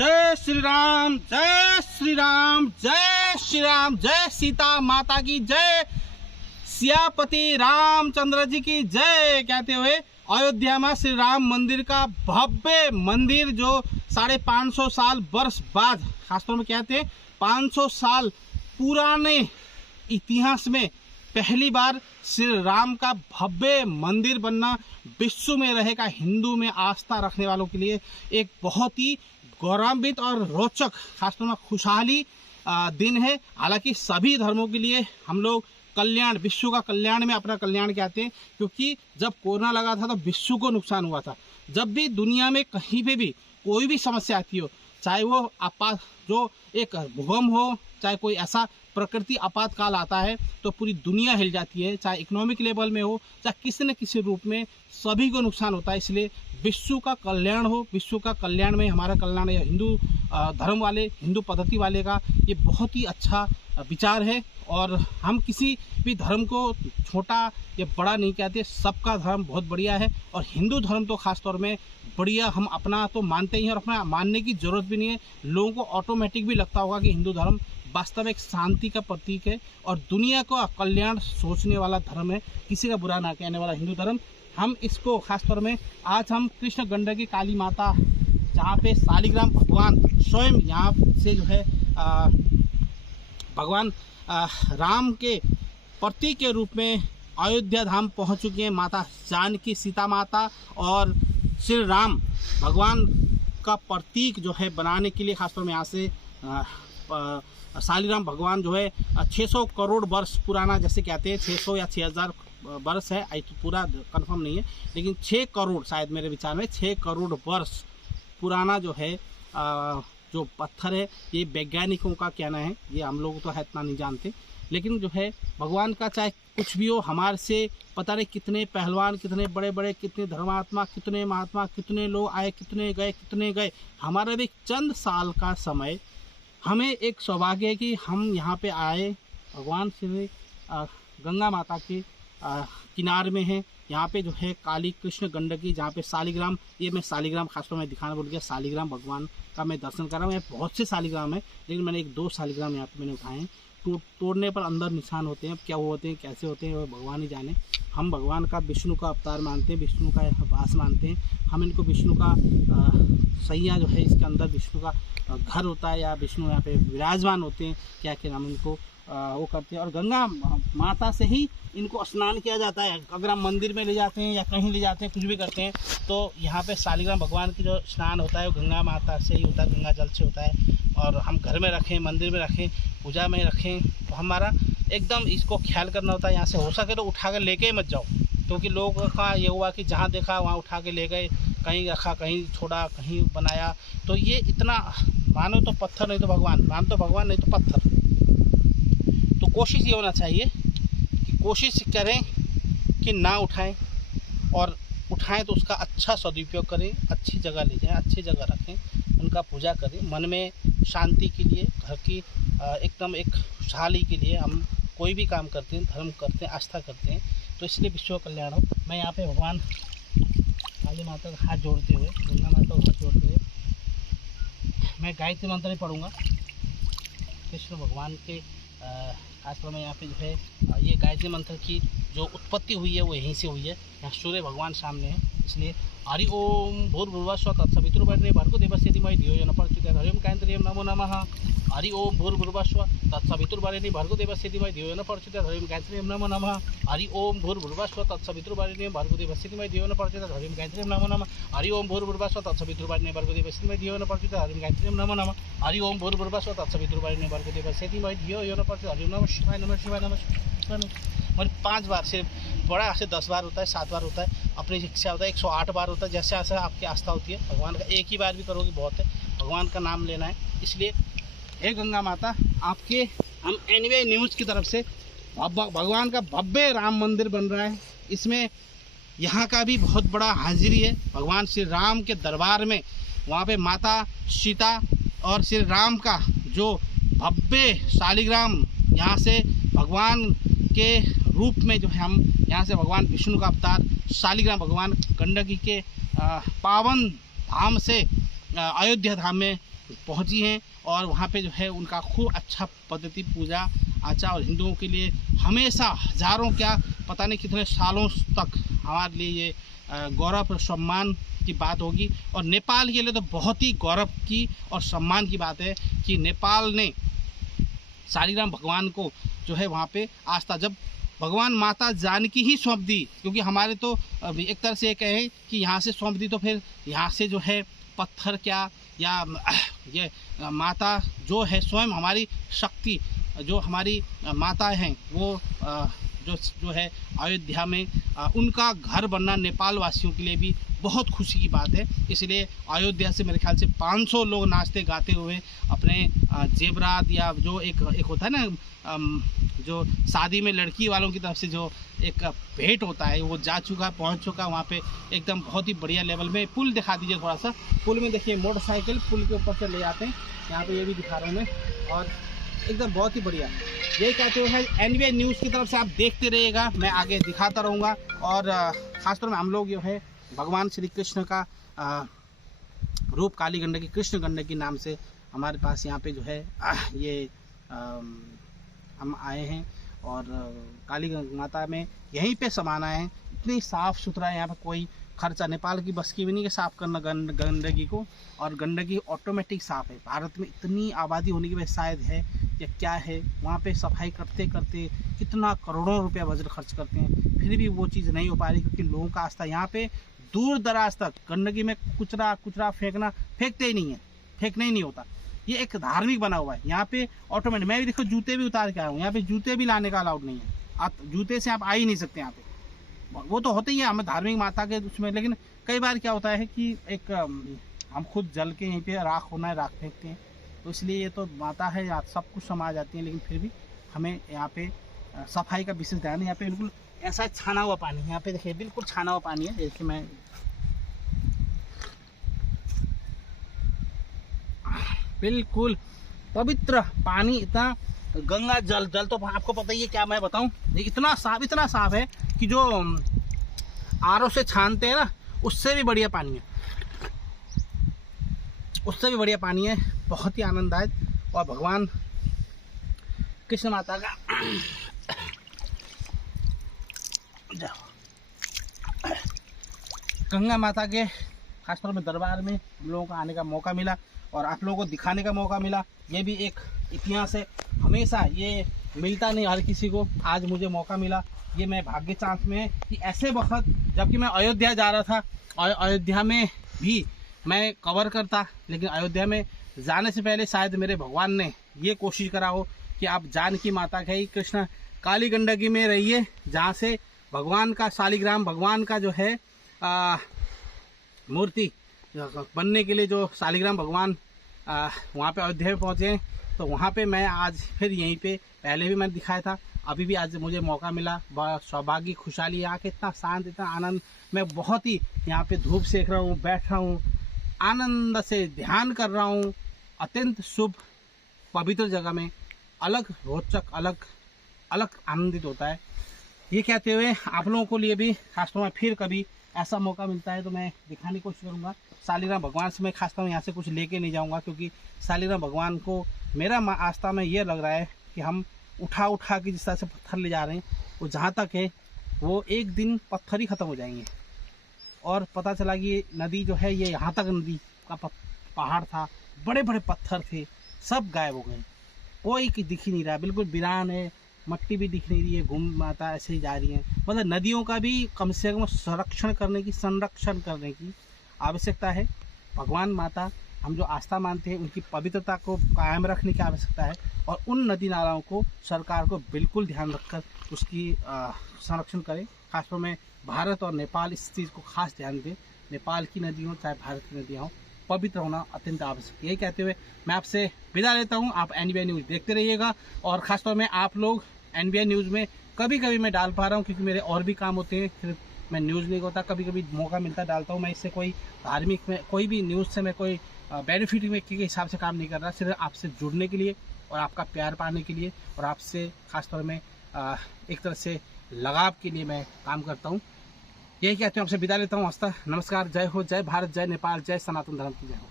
जय श्री राम, जय श्री राम, जय श्री राम, जय सीता माता की जय, सियापति रामचंद्र जी की जय कहते हुए अयोध्या में श्री राम मंदिर का भव्य मंदिर जो 550 साल वर्ष बाद, खासतौर में कहते हैं 500 साल पुराने इतिहास में पहली बार श्री राम का भव्य मंदिर बनना विश्व में रहेगा हिंदू में आस्था रखने वालों के लिए एक बहुत ही गौरवान्वित और रोचक, खासतौर में खुशहाली दिन है। हालांकि सभी धर्मों के लिए हम लोग कल्याण, विश्व का कल्याण में अपना कल्याण कहते हैं, क्योंकि जब कोरोना लगा था तो विश्व को नुकसान हुआ था। जब भी दुनिया में कहीं पे भी कोई भी समस्या आती हो, चाहे वो आपात जो एक भूकंप हो, चाहे कोई ऐसा प्रकृति आपातकाल आता है तो पूरी दुनिया हिल जाती है, चाहे इकोनॉमिक लेवल में हो, चाहे किसी न किसी रूप में सभी को नुकसान होता है। इसलिए विश्व का कल्याण हो, विश्व का कल्याण में हमारा कल्याण है। हिंदू धर्म वाले, हिंदू पद्धति वाले का ये बहुत ही अच्छा विचार है और हम किसी भी धर्म को छोटा या बड़ा नहीं कहते, सबका धर्म बहुत बढ़िया है और हिंदू धर्म तो खास तौर में बढ़िया हम अपना तो मानते ही हैं और अपना मानने की ज़रूरत भी नहीं है। लोगों को ऑटोमेटिक भी लगता होगा कि हिंदू धर्म वास्तव में एक शांति का प्रतीक है और दुनिया को कल्याण सोचने वाला धर्म है, किसी का बुरा ना कहने वाला हिंदू धर्म। हम इसको खास तौर में आज हम कृष्ण गंडकी काली माता, जहाँ पे शालिग्राम भगवान स्वयं यहाँ से जो है भगवान राम के प्रतीक के रूप में अयोध्या धाम पहुँच चुके हैं। माता जानकी, सीता माता और श्री राम भगवान का प्रतीक जो है बनाने के लिए खासतौर में यहाँ से शालिग्राम भगवान जो है 600 करोड़ वर्ष पुराना, जैसे कहते हैं 600 या 6000 वर्ष है, आई तो पूरा कंफर्म नहीं है, लेकिन 6 करोड़ शायद मेरे विचार में 6 करोड़ वर्ष पुराना जो है जो पत्थर है, ये वैज्ञानिकों का कहना है, ये हम लोग तो है इतना नहीं जानते, लेकिन जो है भगवान का चाहे कुछ भी हो, हमारे से पता नहीं कितने पहलवान, कितने बड़े बड़े, कितने धर्मात्मा, कितने महात्मा, कितने लोग आए, कितने गए, हमारा भी चंद साल का समय, हमें एक सौभाग्य है कि हम यहाँ पे आए। भगवान श्री गंगा माता के किनारे में है, यहाँ पे जो है काली कृष्ण गंडकी, जहाँ पे शालिग्राम, ये मैं शालिग्राम खासतौर में दिखाना भूल गया, शालिग्राम भगवान का मैं दर्शन कर रहा हूँ। यहाँ बहुत से शालिग्राम है, लेकिन मैंने 1-2 शालिग्राम यहाँ पे मैंने उठाए हैं। तोड़ने पर अंदर निशान होते हैं, क्या वो होते हैं, कैसे होते हैं, वो भगवान ही जाने। हम भगवान का, विष्णु का अवतार मानते हैं, विष्णु का वास मानते हैं, हम इनको विष्णु का सैया जो है, इसके अंदर विष्णु का घर होता है या विष्णु यहाँ पे विराजमान होते हैं, क्या क्या हम इनको वो करते हैं। और गंगा माता से ही इनको स्नान किया जाता है। अगर हम मंदिर में ले जाते हैं या कहीं ले जाते हैं, कुछ भी करते हैं, तो यहाँ पे शालिग्राम भगवान की जो स्नान होता है वो गंगा माता से ही होता है, गंगा जल से होता है। और हम घर में रखें, मंदिर में रखें, पूजा में रखें, तो हमारा एकदम इसको ख्याल करना होता है। यहाँ से हो सके तो उठा कर लेके मत जाओ, क्योंकि लोगों का ये हुआ कि जहाँ देखा वहाँ उठा के ले गए, कहीं रखा, कहीं छोड़ा, कहीं बनाया, तो ये इतना मानो तो पत्थर, नहीं तो भगवान, मानो तो भगवान, नहीं तो पत्थर। तो कोशिश ये होना चाहिए कि कोशिश करें कि ना उठाएं, और उठाएं तो उसका अच्छा सदुपयोग करें, अच्छी जगह ले जाएं, अच्छी जगह रखें, उनका पूजा करें। मन में शांति के लिए, घर की एकदम एक खुशहाली के लिए हम कोई भी काम करते हैं, धर्म करते हैं, आस्था करते हैं, तो इसलिए विश्व कल्याण हो। मैं यहाँ पे भगवान काली माता का हाथ जोड़ते हुए, गंगा माता का हाथ जोड़ते हुए मैं गायत्री मंत्र ही पढ़ूँगा। कृष्ण भगवान के खासतौर में यहाँ पे जो है ये गायत्री मंत्र की जो उत्पत्ति हुई है वो यहीं से हुई है। यहाँ सूर्य भगवान सामने है, इसलिए हरि ओम भूर्भुवस्सुवः तत्सवितुर्वरेण्यं भर्गो देवस्य धीमहि धियो यो न प्रचोदयात्। हरि ओम गायत्र्यै नमो नमः। हरि ओम भूर्भुवस्सुवः तत्सवितुर्वरेण्यं भर्गो देवस्य धीमहि धियो यो न प्रचोदयात्। हरि ओम गायत्र्यै नमो नमः। हरि ओम भूर्भुवस्सुवः तत्सवितुर्वरेण्यं भर्गो देवस्य धीमहि धियो न प्रचोदयात्। हरि ओम गायत्र्यै नमो नमः। हरि ओम भूर्भुवस्सुवः तत्सवितुर्वरेण्यं भर्गो देवस्य धीमहि धियो न प्रचोदयात्। हरि ओम गायत्र्यै नमो नमः। हरि ओम भूर्भुवस्सुवः तत्सवितुर्वरेण्यं भर्गो देवस्य धीमहि धियो यो न प्रचोदयात्। हरि ओम नमः शिवाय, नमः शिवाय, नमः शिवाय। और 5 बार से बड़ा से 10 बार होता है, 7 बार होता है, अपनी इच्छा होता है, 108 बार होता है, जैसे जैसे आपकी आस्था होती है। भगवान का एक ही बार भी करोगे बहुत है, भगवान का नाम लेना है। इसलिए हे गंगा माता, आपके हम एनवे न्यूज़ की तरफ से भगवान का भव्य राम मंदिर बन रहा है, इसमें यहाँ का भी बहुत बड़ा हाजिरी है। भगवान श्री राम के दरबार में वहाँ पे माता सीता और श्री राम का जो भव्य शालिग्राम, यहाँ से भगवान के रूप में जो है हम यहाँ से भगवान विष्णु का अवतार शालिग्राम भगवान गंडकी के पावन धाम से अयोध्या धाम में पहुंची हैं और वहाँ पे जो है उनका खूब अच्छा पद्धति पूजा आचा, और हिंदुओं के लिए हमेशा हजारों क्या पता नहीं कितने सालों तक हमारे लिए ये गौरव और सम्मान की बात होगी। और नेपाल के लिए तो बहुत ही गौरव की और सम्मान की बात है कि नेपाल ने शालिग्राम भगवान को जो है वहाँ पे आस्था, जब भगवान माता जानकी ही सौंप दी, क्योंकि हमारे तो एक तरह से ये कहे कि यहाँ से सौंप दी तो फिर यहाँ से जो है पत्थर क्या या ये माता जो है स्वयं हमारी शक्ति, जो हमारी माता हैं वो जो है अयोध्या में उनका घर बनना नेपाल वासियों के लिए भी बहुत खुशी की बात है। इसलिए अयोध्या से मेरे ख्याल से 500 लोग नाचते गाते हुए अपने जेवरात या जो एक होता है ना जो शादी में लड़की वालों की तरफ से जो एक भेंट होता है वो जा चुका, पहुंच चुका वहाँ पे एकदम बहुत ही बढ़िया लेवल में। पुल दिखा दीजिए थोड़ा सा, पुल में देखिए मोटरसाइकिल पुल के ऊपर से ले जाते हैं, यहाँ पे ये भी दिखा रहा हूँ मैं, और एकदम बहुत ही बढ़िया। यही कहते हुए NBN न्यूज़ की तरफ से आप देखते रहिएगा, मैं आगे दिखाता रहूँगा। और ख़ासतौर में हम लोग जो है भगवान श्री कृष्ण का रूप काली गंडकी, कृष्ण गंडकी नाम से हमारे पास यहाँ पे जो है ये हम आए हैं और काली माता में यहीं पे समाना है। इतनी साफ़ सुथरा है यहाँ पे, कोई खर्चा नेपाल की बस की भी नहीं है साफ़ करना गंदगी को, और गंदगी ऑटोमेटिक साफ़ है। भारत में इतनी आबादी होने की वजह शायद है या क्या है, वहाँ पे सफाई करते करते कितना करोड़ों रुपया बजट खर्च करते हैं, फिर भी वो चीज़ नहीं हो पा रही, क्योंकि लोगों का आस्था यहाँ पे दूर दराज तक गंदगी में कुचरा फेंकते ही नहीं है, फेंकना ही नहीं होता। ये एक धार्मिक बना हुआ है यहाँ पे ऑटोमेटिक। मैं भी देखो जूते भी उतार के आया हूँ, यहाँ पे जूते भी लाने का अलाउड नहीं है, आप जूते से आप आ ही नहीं सकते यहाँ पे। वो तो होते ही है हमें धार्मिक माता के उसमें, लेकिन कई बार क्या होता है कि एक हम खुद जल के यहीं पे राख होना है, राख फेंकते हैं, तो इसलिए ये तो माता है, सब कुछ समा जाती है, लेकिन फिर भी हमें यहाँ पे सफाई का विशेष ध्यान है। यहाँ पे बिल्कुल ऐसा छाना हुआ पानी, यहाँ पे देखिए बिल्कुल छाना हुआ पानी है। देखिए मैं बिल्कुल पवित्र पानी, इतना गंगा जल तो आपको पता ही है, क्या मैं बताऊं, इतना साफ है कि जो आरओ से छानते हैं ना उससे भी बढ़िया पानी है, उससे भी बढ़िया पानी है, बहुत ही आनंददायक। और भगवान कृष्ण माता का गंगा माता के खासतौर में दरबार में हम लोगों को आने का मौका मिला और आप लोगों को दिखाने का मौका मिला। ये भी एक इतिहास है, हमेशा ये मिलता नहीं हर किसी को, आज मुझे मौका मिला। ये मैं भाग्य चांस में है कि ऐसे वक्त जबकि मैं अयोध्या जा रहा था, और अयोध्या में भी मैं कवर करता, लेकिन अयोध्या में जाने से पहले शायद मेरे भगवान ने ये कोशिश करा हो कि आप जानकी माता के ही कृष्ण काली गंडकी में रहिए, जहाँ से भगवान का शालिग्राम भगवान का जो है मूर्ति बनने के लिए जो शालिग्राम भगवान वहाँ पे अयोध्या में पहुँचे, तो वहाँ पे मैं आज फिर यहीं पे पहले भी मैंने दिखाया था, अभी भी आज मुझे मौका मिला। सौभाग्य खुशहाली यहाँ के, इतना शांत, इतना आनंद, मैं बहुत ही यहाँ पे धूप सेक रहा हूँ, बैठ रहा हूँ, आनंद से ध्यान कर रहा हूँ। अत्यंत शुभ पवित्र जगह में अलग रोचक अलग आनंदित होता है। ये कहते हुए आप लोगों को लिए भी खासतौर में फिर कभी ऐसा मौका मिलता है तो मैं दिखाने की कोशिश करूँगा। शालिग्राम भगवान से मैं खासतौर में यहाँ से कुछ लेके नहीं जाऊँगा, क्योंकि शालिग्राम भगवान को मेरा आस्था में ये लग रहा है कि हम उठा के जिस तरह से पत्थर ले जा रहे हैं, वो जहाँ तक है वो एक दिन पत्थर ही ख़त्म हो जाएंगे। और पता चला कि ये नदी जो है, ये यहाँ तक नदी का पहाड़ था, बड़े बड़े पत्थर थे, सब गायब हो गए, कोई दिख ही नहीं रहा, बिल्कुल वीरान है, मट्टी भी दिख नहीं रही है, घूम माता ऐसे ही जा रही है। मतलब नदियों का भी कम से कम संरक्षण करने की आवश्यकता है। भगवान माता हम जो आस्था मानते हैं उनकी पवित्रता को कायम रखने की आवश्यकता है, और उन नदी नालाओं को सरकार को बिल्कुल ध्यान रखकर उसकी संरक्षण करें। खासतौर में भारत और नेपाल इस चीज़ को खास ध्यान दें, नेपाल की नदियों चाहे भारत की नदियाँ हों, पवित्र होना अत्यंत आवश्यक। यही कहते हुए मैं आपसे विदा लेता हूँ। आप NBN न्यूज़ देखते रहिएगा, और ख़ासतौर में आप लोग NBN न्यूज़ में कभी कभी मैं डाल पा रहा हूँ, क्योंकि मेरे और भी काम होते हैं, फिर मैं न्यूज़ नहीं होता, कभी कभी मौका मिलता डालता हूँ। मैं इससे कोई धार्मिक में कोई भी न्यूज़ से मैं कोई बेनिफिट के हिसाब से काम नहीं कर रहा, सिर्फ आपसे जुड़ने के लिए और आपका प्यार पाने के लिए, और आपसे खासतौर में एक तरह से लगाव के लिए मैं काम करता हूँ। यही कहते हैं, आपसे विदा लेता हूँ। नमस्कार, जय हो, जय भारत, जय नेपाल, जय सनातन धर्म की जय हो।